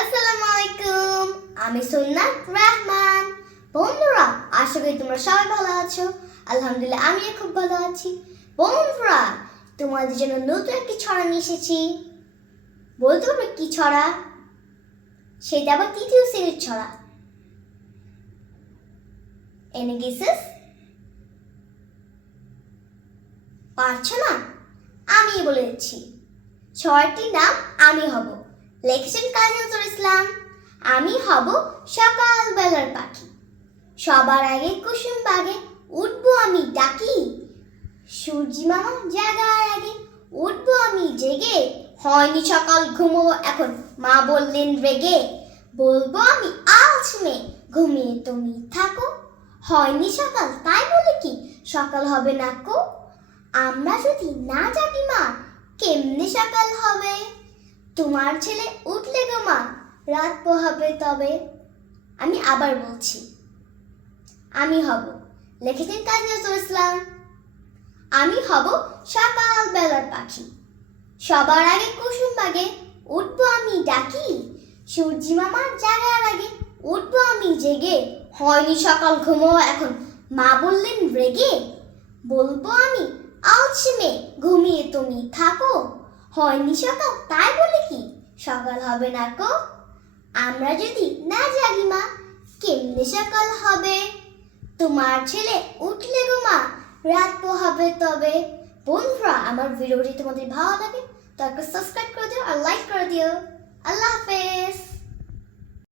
আসসালামু আলাইকুম আমি সুন্নাত রহমান। বন্ধুরা, আশা করি তোমরা সবাই ভালো আছো। আলহামদুলিল্লাহ, আমিও খুব ভালো আছি। বন্ধুরা, তোমাদের জন্য নতুন একটি ছড়া নিয়ে এসেছি। বলতে পারবে কি ছড়া? সেটা আবার তৃতীয় শ্রেণির ছড়া। এনে গেছিস পারছ না? আমি বলে দিচ্ছি। ছয়টির নাম আমি হব। লিখেছেন কাজী নজরুল ইসলাম। আমি হব সকালবেলার পাখি। সবার আগে কুসুম বাগে উঠবো আমি ডাকি। সূর্যি মামা জাগার আগে উঠবো আমি জেগে। হয়নি সকাল ঘুমো এখন, মা বললেন রেগে। বলব আমি আজ মে, ঘুমিয়ে তুমি থাকো। হয়নি সকাল, তাই বলে কি সকাল হবে না কো? আমরা যদি না জাগি মা, কেমনে সকাল হবে? তোমার ছেলে উঠলে গো মা, রাত পোহাবে তবে। আমি আবার বলছি, আমি হব। লিখেছেন কাজী নজরুল ইসলাম। আমি হব সকাল বেলার পাখি। সবার আগে কুসুম বাগে, উঠবো আমি ডাকি। সূর্যি মামা জাগার আগে, উঠবো আমি জেগে। হয়নি সকাল ঘুমো এখন, মা বললেন রেগে। বলব আমি আলছি মে ঘুমিয়ে তুমি থাকো। হয়নি সকাল তাই বলে কি? সকাল হবে না কো? আমরা যদি না জাগি মা, কেমনে সকাল হবে? তোমার ছেলে উঠলে গো মা, রাত পোহাবে তবে। বন্ধুরা, আমার ভিডিওটি তোমাদের ভালো লাগে, তো একটা সাবস্ক্রাইব করে দিও আর লাইক করে দিও। আল্লাহ